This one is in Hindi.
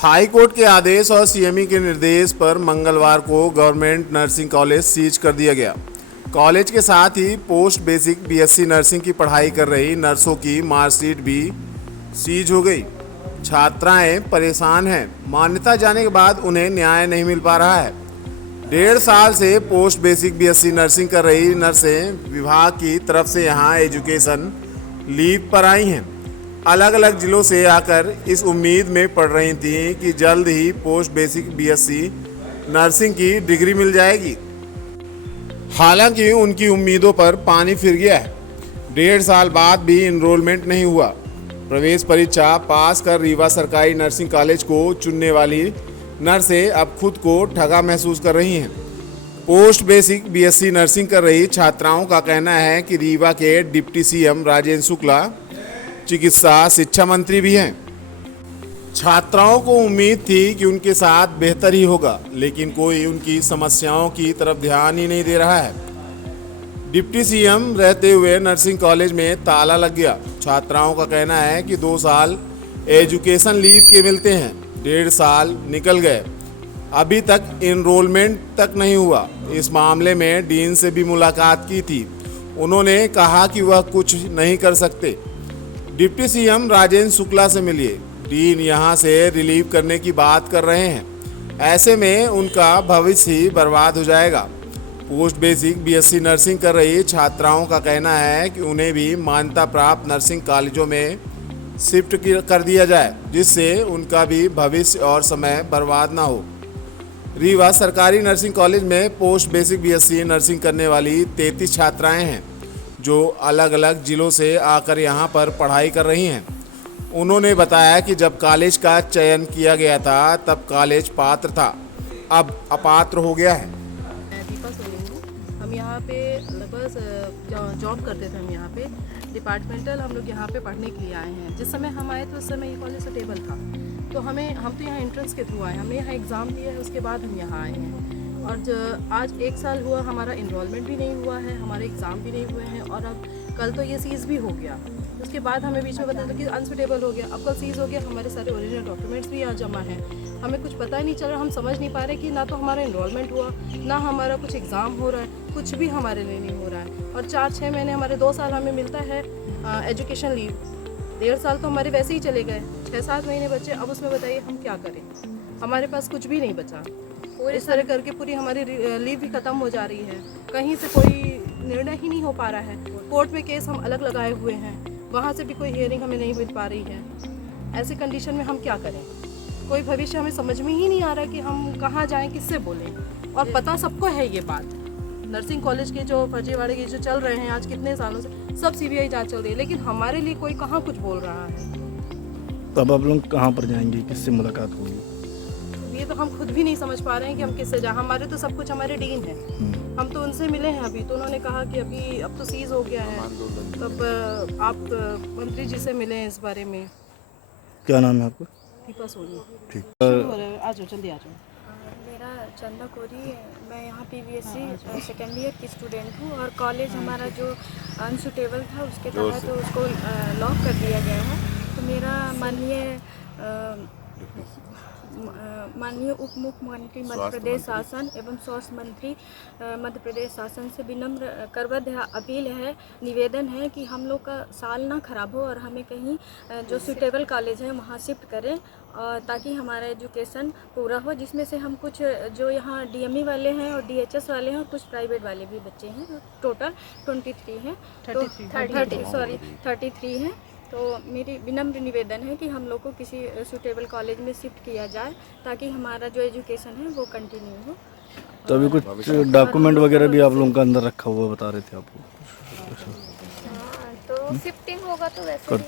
हाई कोर्ट के आदेश और सीएमई के निर्देश पर मंगलवार को गवर्नमेंट नर्सिंग कॉलेज सीज कर दिया गया। कॉलेज के साथ ही पोस्ट बेसिक बीएससी नर्सिंग की पढ़ाई कर रही नर्सों की मार्कशीट भी सीज हो गई। छात्राएं परेशान हैं। मान्यता जाने के बाद उन्हें न्याय नहीं मिल पा रहा है। 1.5 साल से पोस्ट बेसिक बीएससी नर्सिंग कर रही नर्सें विभाग की तरफ से यहां एजुकेशन लीव पर आई हैं। अलग अलग जिलों से आकर इस उम्मीद में पढ़ रही थीं कि जल्द ही पोस्ट बेसिक बीएससी नर्सिंग की डिग्री मिल जाएगी। हालांकि उनकी उम्मीदों पर पानी फिर गया है। 1.5 साल बाद भी इनरोलमेंट नहीं हुआ। प्रवेश परीक्षा पास कर रीवा सरकारी नर्सिंग कॉलेज को चुनने वाली नर्सें अब खुद को ठगा महसूस कर रही हैं। पोस्ट बेसिक बीएससी नर्सिंग कर रही छात्राओं का कहना है कि रीवा के डिप्टी सीएम राजेंद्र शुक्ला चिकित्सा शिक्षा मंत्री भी हैं। छात्राओं को उम्मीद थी कि उनके साथ बेहतर ही होगा, लेकिन कोई उनकी समस्याओं की तरफ ध्यान ही नहीं दे रहा है। डिप्टी सीएम रहते हुए नर्सिंग कॉलेज में ताला लग गया। छात्राओं का कहना है कि 2 साल एजुकेशन लीव के मिलते हैं, 1.5 साल निकल गए, अभी तक इनरोलमेंट तक नहीं हुआ। इस मामले में डीन से भी मुलाकात की थी। उन्होंने कहा कि वह कुछ नहीं कर सकते। डिप्टी सीएम राजेंद्र शुक्ला से मिलिए। डीन यहां से रिलीव करने की बात कर रहे हैं। ऐसे में उनका भविष्य ही बर्बाद हो जाएगा। पोस्ट बेसिक बीएससी नर्सिंग कर रही छात्राओं का कहना है कि उन्हें भी मान्यता प्राप्त नर्सिंग कॉलेजों में शिफ्ट कर दिया जाए, जिससे उनका भी भविष्य और समय बर्बाद ना हो। रीवा सरकारी नर्सिंग कॉलेज में पोस्ट बेसिक बीएससी नर्सिंग करने वाली 33 छात्राएं हैं, जो अलग अलग जिलों से आकर यहां पर पढ़ाई कर रही हैं। उन्होंने बताया कि जब कॉलेज का चयन किया गया था तब कॉलेज पात्र था, अब अपात्र हो गया है। हम यहाँ पे लगभग जॉब करते थे। हम यहाँ पे डिपार्टमेंटल हम लोग यहाँ पे पढ़ने के लिए आए हैं। जिस समय हम आए तो उस समय ये कॉलेज स्टेबल था, तो हम तो यहाँ एंट्रेंस के थ्रू आए, हमने यहाँ एग्ज़ाम दिया है, उसके बाद हम यहाँ आए हैं। और आज 1 साल हुआ, हमारा इनरोलमेंट भी नहीं हुआ है, हमारे एग्ज़ाम भी नहीं हुए हैं, और अब कल तो ये सीज़ भी हो गया। उसके बाद हमें बीच में पता चला कि अनसुटेबल हो गया। अब कल सीज़ हो गया, हमारे सारे ओरिजिनल डॉक्यूमेंट्स भी यहाँ जमा हैं। हमें कुछ पता ही नहीं चल रहा, हम समझ नहीं पा रहे कि ना तो हमारा इनरोलमेंट हुआ, ना हमारा कुछ एग्ज़ाम हो रहा है, कुछ भी हमारे लिए नहीं हो रहा है। और 4-6 महीने हमारे 2 साल हमें मिलता है एजुकेशन लीव। 1.5 साल तो हमारे वैसे ही चले गए, 6-7 महीने बचे। अब उसमें बताइए हम क्या करें, हमारे पास कुछ भी नहीं बचा। इस तरह करके पूरी हमारी लीव भी ख़त्म हो जा रही है। कहीं से कोई निर्णय ही नहीं हो पा रहा है। कोर्ट में केस हम अलग लगाए हुए हैं, वहाँ से भी कोई हियरिंग हमें नहीं मिल पा रही है। ऐसी कंडीशन में हम क्या करें? कोई भविष्य हमें समझ में ही नहीं आ रहा कि हम कहाँ जाएं, किससे बोलें। और पता सबको है ये बात, नर्सिंग कॉलेज के जो फर्जीवाड़े के जो चल रहे हैं आज कितने सालों से, सब सीबीआई जांच चल रही है, लेकिन हमारे लिए कोई कहाँ कुछ बोल रहा है। तब आप लोग कहाँ पर जाएंगे, किससे मुलाकात होगी? ये तो हम खुद भी नहीं समझ पा रहे हैं कि हम किससे जाएं। हमारे तो सब कुछ हमारे डीन है, हम तो उनसे मिले हैं अभी, तो उन्होंने कहा कि अभी अब तो सीज हो गया है, तब आप मंत्री जी से मिले हैं इस बारे में। क्या नाम है आपका? दीपा सोनी। ठीक। आ जाओ, जल्दी आ जाओ। मेरा चंदा कोरी, मैं यहाँ पीवीएससी सेकेंड ईयर की स्टूडेंट हूँ, और कॉलेज हमारा जो अनसुटेबल था उसके तहत तो उसको लॉक कर दिया गया है। तो मेरा माननीय उप मुख्यमंत्री मध्य प्रदेश शासन एवं स्वास्थ्य मंत्री मध्य प्रदेश शासन से विनम्र करबद्ध अपील है, निवेदन है कि हम लोग का साल ना खराब हो और हमें कहीं जो सूटेबल कॉलेज है वहाँ शिफ्ट करें, और ताकि हमारा एजुकेशन पूरा हो, जिसमें से हम कुछ जो यहाँ डीएमई वाले हैं और डीएचएस वाले हैं और कुछ प्राइवेट वाले भी बच्चे हैं, टोटल 23 हैं, 33 हैं। तो मेरी विनम्र निवेदन है कि हम लोग को किसी सूटेबल कॉलेज में शिफ्ट किया जाए, ताकि हमारा जो एजुकेशन है वो कंटिन्यू हो। तो अभी कुछ डॉक्यूमेंट वगैरह भी आप लोगों का अंदर रखा हुआ बता रहे थे आपको? हाँ, तो शिफ्टिंग होगा तो वैसे